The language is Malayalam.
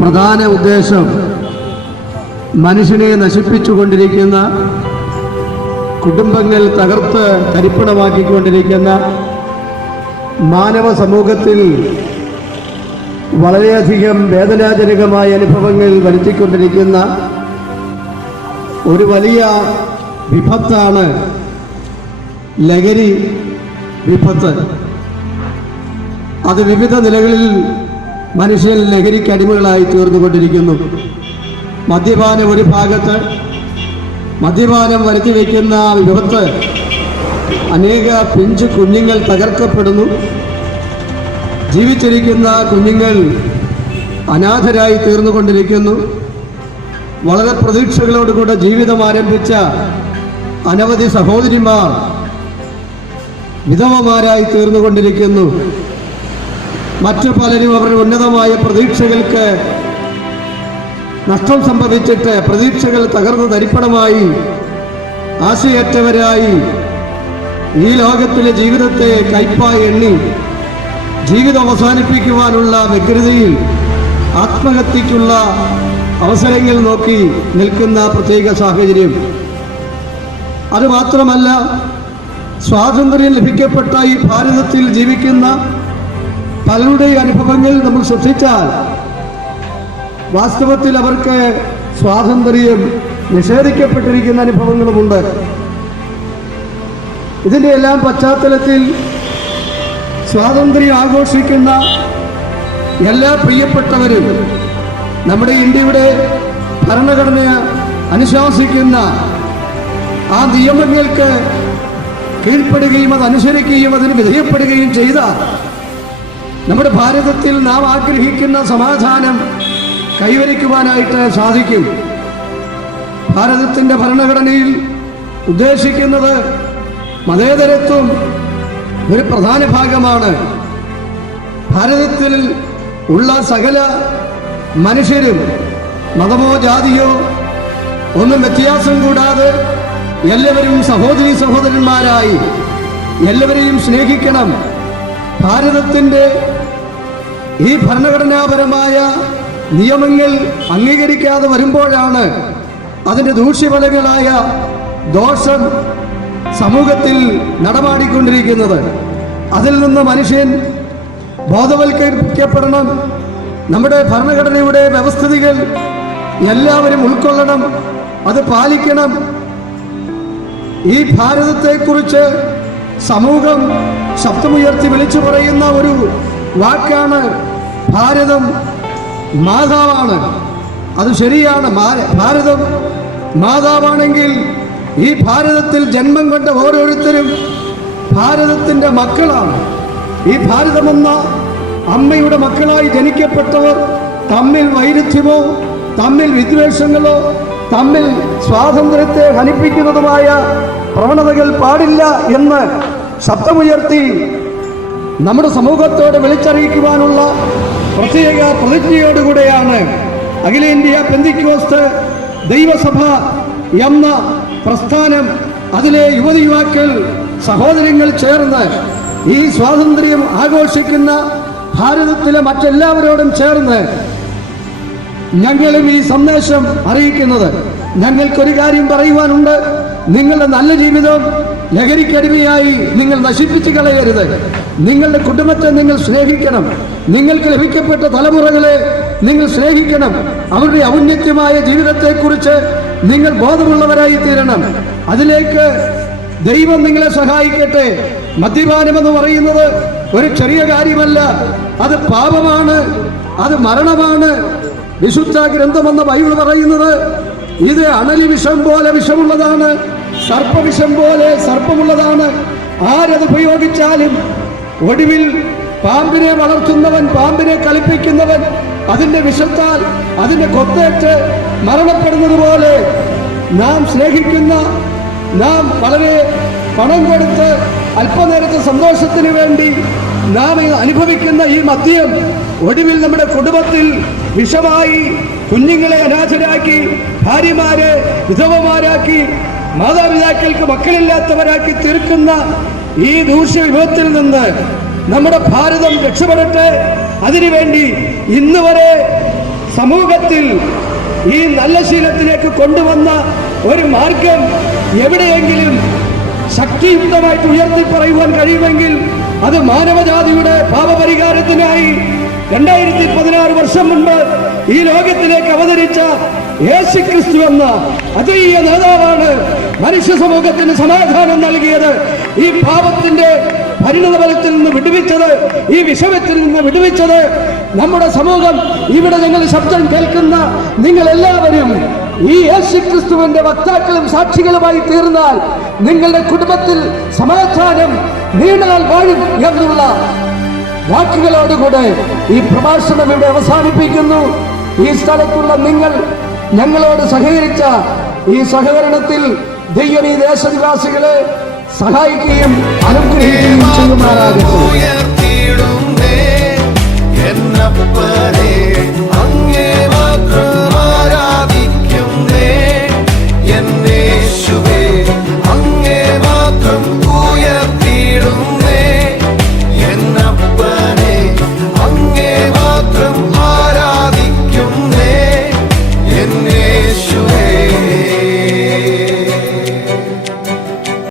പ്രധാന ഉദ്ദേശം മനുഷ്യനെ നശിപ്പിച്ചുകൊണ്ടിരിക്കുന്ന, കുടുംബങ്ങൾ തകർത്ത് തരിപ്പണമാക്കിക്കൊണ്ടിരിക്കുന്ന, മാനവ സമൂഹത്തിൽ വളരെയധികം വേദനാജനകമായ അനുഭവങ്ങൾ വരുത്തിക്കൊണ്ടിരിക്കുന്ന ഒരു വലിയ വിപത്താണ് ലഹരി വിപത്ത്. അത് വിവിധ നിലകളിൽ മനുഷ്യൻ ലഹരിക്ക് അടിമകളായി തീർന്നുകൊണ്ടിരിക്കുന്നു. മദ്യപാനം ഒരു ഭാഗത്ത്, മദ്യപാനം വരുത്തി വയ്ക്കുന്ന വിപത്ത് അനേക പിഞ്ചു കുഞ്ഞുങ്ങൾ തകർക്കപ്പെടുന്നു. ജീവിച്ചിരിക്കുന്ന കുഞ്ഞുങ്ങൾ അനാഥരായി തീർന്നുകൊണ്ടിരിക്കുന്നു. വളരെ പ്രതീക്ഷകളോടുകൂടെ ജീവിതം ആരംഭിച്ച അനവധി സഹോദരിമാർ വിധവമാരായി തീർന്നുകൊണ്ടിരിക്കുന്നു. മറ്റു പലരും അവരുടെ ഉന്നതമായ പ്രതീക്ഷകൾക്ക് നഷ്ടം സംഭവിച്ചിട്ട് പ്രതീക്ഷകൾ തകർന്നു തരിപ്പണമായി ആശയറ്റവരായി ഈ ലോകത്തിലെ ജീവിതത്തെ കയ്പായി എണ്ണി ജീവിതം അവസാനിപ്പിക്കുവാനുള്ള വ്യഗ്രതയിൽ ആത്മഹത്യക്കുള്ള അവസരങ്ങൾ നോക്കി നിൽക്കുന്ന പ്രത്യേക സാഹചര്യം. അതുമാത്രമല്ല, സ്വാതന്ത്ര്യം ലഭിക്കപ്പെട്ട ഈ ഭാരതത്തിൽ ജീവിക്കുന്ന പലരുടെ അനുഭവങ്ങൾ നമ്മൾ ശ്രദ്ധിച്ചാൽ വാസ്തവത്തിൽ അവർക്ക് സ്വാതന്ത്ര്യം നിഷേധിക്കപ്പെട്ടിരിക്കുന്ന അനുഭവങ്ങളുമുണ്ട്. ഇതിൻ്റെ എല്ലാം പശ്ചാത്തലത്തിൽ സ്വാതന്ത്ര്യം ആഘോഷിക്കുന്ന എല്ലാ പ്രിയപ്പെട്ടവരും നമ്മുടെ ഇന്ത്യയുടെ ഭരണഘടന അനുശാസിക്കുന്ന ആ നിയമങ്ങൾക്ക് കീഴ്പ്പെടുകയും അതനുസരിക്കുകയും അതിന് വിധേയപ്പെടുകയും ചെയ്ത നമ്മുടെ ഭാരതത്തിൽ നാം ആഗ്രഹിക്കുന്ന സമാധാനം കൈവരിക്കുവാനായിട്ട് സാധിക്കും. ഭാരതത്തിൻ്റെ ഭരണഘടനയിൽ ഉദ്ദേശിക്കുന്നത് മതേതരത്വം ഒരു പ്രധാന ഭാഗമാണ്. ഭാരതത്തിൽ ഉള്ള സകല മനുഷ്യരും മതമോ ജാതിയോ ഒന്നും വ്യത്യാസം കൂടാതെ എല്ലാവരും സഹോദരീ സഹോദരന്മാരായി എല്ലാവരെയും സ്നേഹിക്കണം. ഭാരതത്തിൻ്റെ ഈ ഭരണഘടനാപരമായ നിയമങ്ങൾ അംഗീകരിക്കാതെ വരുമ്പോഴാണ് അതിൻ്റെ ദൂഷ്യഫലങ്ങളായ ദോഷം സമൂഹത്തിൽ നടമാടിക്കൊണ്ടിരിക്കുന്നത്. അതിൽ നിന്ന് മനുഷ്യൻ ബോധവൽക്കരിക്കപ്പെടണം. നമ്മുടെ ഭരണഘടനയുടെ വ്യവസ്ഥിതികൾ എല്ലാവരും ഉൾക്കൊള്ളണം, അത് പാലിക്കണം. ഈ ഭാരതത്തെക്കുറിച്ച് സമൂഹം ശബ്ദമുയർത്തി വിളിച്ചു പറയുന്ന ഒരു വാക്കാണ് ഭാരതം മാതാവാണ്. അത് ശരിയാണ്. ഭാരതം മാതാവാണെങ്കിൽ ഈ ഭാരതത്തിൽ ജന്മം കൊണ്ട ഓരോരുത്തരും ഭാരതത്തിൻ്റെ മക്കളാണ്. ഈ ഭാരതമെന്ന അമ്മയുടെ മക്കളായി ജനിക്കപ്പെട്ടവർ തമ്മിൽ വൈരുദ്ധ്യമോ തമ്മിൽ വിദ്വേഷങ്ങളോ തമ്മിൽ സ്വാതന്ത്ര്യത്തെ ഹനിപ്പിക്കുന്നതുമായ പ്രവണതകൾ പാടില്ല എന്ന് ശബ്ദമുയർത്തി നമ്മുടെ സമൂഹത്തോട് വിളിച്ചറിയിക്കുവാനുള്ള പ്രത്യേക പ്രതിജ്ഞയോടുകൂടെയാണ് അഖിലേന്ത്യാ പെന്തിക്കോസ്ത് ദൈവസഭ എന്ന പ്രസ്ഥാനം, അതിലെ യുവതി യുവാക്കൾ സഹോദരങ്ങൾ ചേർന്ന് ഈ സ്വാതന്ത്ര്യം ആഘോഷിക്കുന്ന ഭാരതത്തിലെ മറ്റെല്ലാവരോടും ചേർന്ന് ഞങ്ങളും ഈ സന്ദേശം അറിയിക്കുന്നത്. ഞങ്ങൾക്കൊരു കാര്യം പറയുവാനുണ്ട്. നിങ്ങളുടെ നല്ല ജീവിതം ലഹരിക്കടിമയായി നിങ്ങൾ നശിപ്പിച്ചു കളയരുത്. നിങ്ങളുടെ കുടുംബത്തെ നിങ്ങൾ സ്നേഹിക്കണം. നിങ്ങൾക്ക് ലഭിക്കപ്പെട്ട തലമുറകളെ നിങ്ങൾ സ്നേഹിക്കണം. അവരുടെ ഔന്നത്യമായ ജീവിതത്തെക്കുറിച്ച് നിങ്ങൾ ബോധമുള്ളവരായി തീരണം. അതിലേക്ക് ദൈവം നിങ്ങളെ സഹായിക്കട്ടെ. മദ്യപാനമെന്ന് പറയുന്നത് ഒരു ചെറിയ കാര്യമല്ല. അത് പാപമാണ്, അത് മരണമാണ്. വിശുദ്ധ ഗ്രന്ഥമെന്ന ബൈബിൾ പറയുന്നത് ഇത് അണലി വിഷം പോലെ വിഷമുള്ളതാണ്, സർപ്പവിഷം പോലെ സർപ്പമുള്ളതാണ്. ആരത് ഉപയോഗിച്ചാലും ഒടുവിൽ പാമ്പിനെ വളർത്തുന്നവൻ, പാമ്പിനെ കളിപ്പിക്കുന്നവൻ അതിൻ്റെ വിഷത്താൽ അതിൻ്റെ കൊത്തേറ്റ് മരണപ്പെടുന്നത് പോലെ നാം സ്നേഹിക്കുന്ന, നാം വളരെ പണം കൊടുത്ത് അല്പനേരത്തെ സന്തോഷത്തിന് വേണ്ടി നാം അനുഭവിക്കുന്ന ഈ മദ്യം ഒടുവിൽ നമ്മുടെ കുടുംബത്തിൽ വിഷമായി കുഞ്ഞുങ്ങളെ അനാഥരാക്കി, ഭാര്യമാരെ വിധവമാരാക്കി, മാതാപിതാക്കൾക്ക് മക്കളില്ലാത്തവരാക്കി തീർക്കുന്ന ഈ ദൂഷ്യവിഭവത്തിൽ നിന്ന് നമ്മുടെ ഭാരതം രക്ഷപ്പെടട്ടെ. അതിനുവേണ്ടി ഇന്ന് വരെ സമൂഹത്തിൽ ഈ നല്ല ശീലത്തിലേക്ക് കൊണ്ടുവന്ന ഒരു മാർഗം എവിടെയെങ്കിലും ശക്തിയുക്തമായിട്ട് ഉയർത്തി പറയുവാൻ കഴിയുമെങ്കിൽ അത് മാനവജാതിയുടെ പാപപരിഹാരത്തിനായി 2016 വർഷം മുൻപ് ഈ ലോകത്തിലേക്ക് അവതരിച്ച യേശുക്രിസ്തു എന്ന അജയ്യ നേതാവാണ് മനുഷ്യ സമൂഹത്തിന് സമാധാനം നൽകിയത്. ഈ പാപത്തിന്റെ പരിണതഫലത്തിൽ നിന്ന് വിടുവിച്ചത്, ഈ വിഷമത്തിൽ നിന്ന് വിടുവിച്ചത്. നമ്മുടെ സമൂഹം, ഇവിടെ ഞങ്ങൾ ശബ്ദം കേൾക്കുന്ന നിങ്ങൾ എല്ലാവരും ഈ യേശുക്രിസ്തുവിന്റെ വക്താക്കളും സാക്ഷികളുമായി തീർന്നാൽ നിങ്ങളുടെ കുടുംബത്തിൽ സമാധാനം നീണാൽ വാഴും എന്നുള്ള വാക്കുകളോടുകൂടെ ഈ പ്രഭാഷണം ഇവിടെ അവസാനിപ്പിക്കുന്നു. ഈ സ്ഥലത്തുള്ള നിങ്ങൾ ഞങ്ങളോട് സഹകരിച്ച ഈ സഹകരണത്തിൽ ദൈവം ഈ ദേശനിവാസികളെ സഹായിക്കുകയും അനുഗ്രഹിക്കുകയും ചെയ്യുമാറാകട്ടെ.